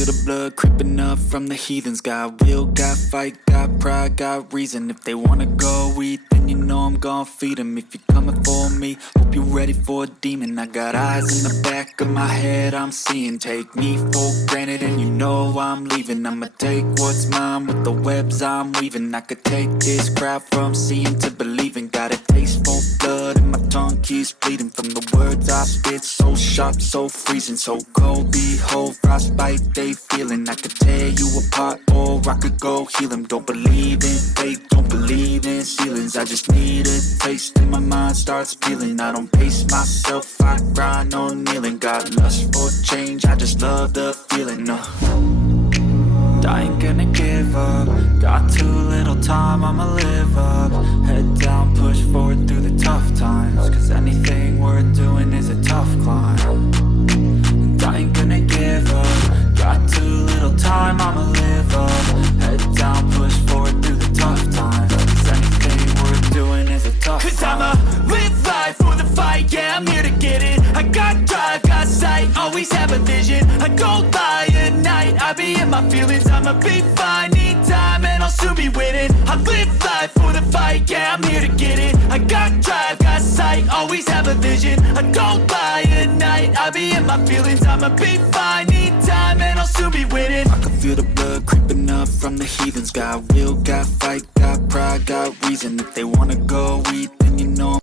feel the blood creeping up from the heathens. Got will, got fight, got pride, got reason. If they wanna go eat, then you know I'm gon' feed them. If you're coming for me, hope you're ready for a demon. I got eyes in the back of my head, I'm seeing. Take me for granted and you know I'm leaving. I'ma take what's mine with the webs I'm weaving. I could take this crowd from seeing to believing. Got a taste for blood and my tongue keeps bleeding from the words I spit. So sharp, so freezing, so cold. Behold, frostbite they feeling. I could tear you apart or I could go heal them. Don't believe in fate, don't believe in ceilings. I just need a taste and my mind starts peeling. I don't pace myself, I grind on kneeling. Got lust for change, I just love the feeling. I ain't gonna give up. Got too little time, I'ma live up. Head down, push forward through the tough times. Cause anything worth doing is a tough climb. And I ain't gonna give up. Got too little time, I'ma live up. Head down, push forward through the tough times. Cause anything worth doing is a tough climb. Cause I'ma live life for the fight, yeah, I'm here to get it. I got drive, got sight, always have a vision. I don't lie at night, I be in my feelings. I'ma be fine, need time, and I'll soon be winning. I live life for the fight, yeah, I'm here to get it. I got drive, got sight, always have a vision. I don't lie at night, I be in my feelings. I'ma be fine, need time, and I'll soon be winning. I can feel the blood creeping up from the heathens. Got will, got fight, got pride, got reason. If they wanna go eat,